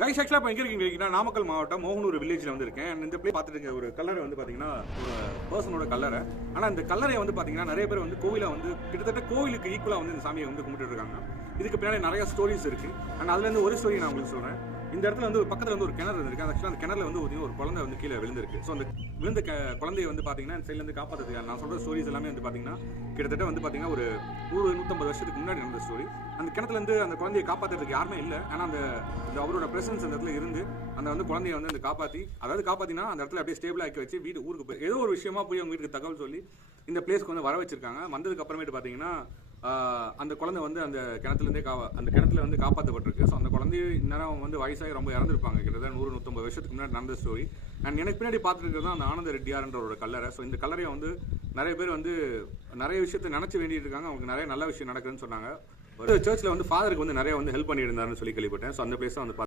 Guys ஆக்சுவலாக இப்போ எங்கே இருக்கீங்கன்னா நாமக்கல் மாவட்டம் மோகனூர் வில்லேஜில் வந்து இருக்கேன். இந்த பிளே பார்த்துட்டு இருக்க ஒரு கல்லறை வந்து பார்த்தீங்கன்னா ஒரு பர்சனோட கல்லறை. ஆனால் இந்த கல்லறையை வந்து பார்த்தீங்கன்னா நிறைய பேர் வந்து கோவிலை வந்து கிட்டத்தட்ட கோவிலுக்கு ஈக்குவலாக வந்து இந்த சாமியை வந்து கும்பிட்டு இருக்காங்க. இதுக்கு பின்னாடி நிறைய ஸ்டோரிஸ் இருக்கு. அண்ட் அதுலேருந்து ஒரு ஸ்டோரி நான் உங்களுக்கு சொல்கிறேன். இந்த இடத்துல வந்து பக்கத்தில் வந்து ஒரு கிணறு இருந்திருக்கு. ஆக்சுவலாக அந்த கிணறுல வந்து ஒரு குழந்தை வந்து கீழே விழுந்திருக்கு. ஸோ அந்த விழுந்த குழந்தைய வந்து பார்த்தீங்கன்னா இந்த சைட்லேருந்து காப்பாற்றுறதுக்கு நான் சொல்கிற ஸ்டோரிஸ் எல்லாமே வந்து பார்த்தீங்கன்னா கிட்டத்தட்ட வந்து பார்த்தீங்கன்னா ஒரு 150 வருஷத்துக்கு முன்னாடி நடந்த ஸ்டோரி. அந்த கிணத்துலேருந்து அந்த குழந்தையை காப்பாற்றுறதுக்கு யாருமே இல்லை. ஆனால் அந்த அவரோட பிரசன்ஸ் அந்த இடத்துல இருந்து அந்த வந்து குழந்தைய வந்து அந்த காப்பாற்றினா அந்த இடத்துல அப்படியே ஸ்டேபிள் ஆக்கி வச்சு ஊருக்கு போய் ஏதோ ஒரு விஷயமா போய் அவங்க வீட்டுக்கு தகவல் சொல்லி இந்த பிளேஸ்க்கு வந்து வர வச்சிருக்காங்க. வந்ததுக்கு அப்புறமேட்டு பார்த்தீங்கன்னா அந்த குழந்தை வந்து அந்த கிணத்துல வந்து காப்பாற்றப்பட்டிருக்கு. ஸோ அந்த குழந்தை இந்நேரம் வந்து வயசாகி ரொம்ப இறந்துருப்பாங்க. கிட்டத்தட்ட 150 வருஷத்துக்கு முன்னாடி நடந்த ஸ்டோரி. அண்ட் எனக்கு பின்னாடி பார்த்துருக்கிறது தான் அந்த ஆனந்த ரெட்டியார்ன்றவரோட கல்லறை. ஸோ இந்த கல்லறையை வந்து நிறைய பேர் வந்து நிறைய விஷயத்தை நினச்சி வேண்டிட்டு இருக்காங்க. அவங்களுக்கு நிறைய நல்ல விஷயம் நடக்குதுன்னு சொன்னாங்க. ஒரு சர்ச்சில் வந்து ஃபாதருக்கு வந்து நிறைய வந்து ஹெல்ப் பண்ணியிருந்தாருன்னு சொல்லி கேள்விப்பட்டேன். ஸோ அந்த பிளேஸ் வந்து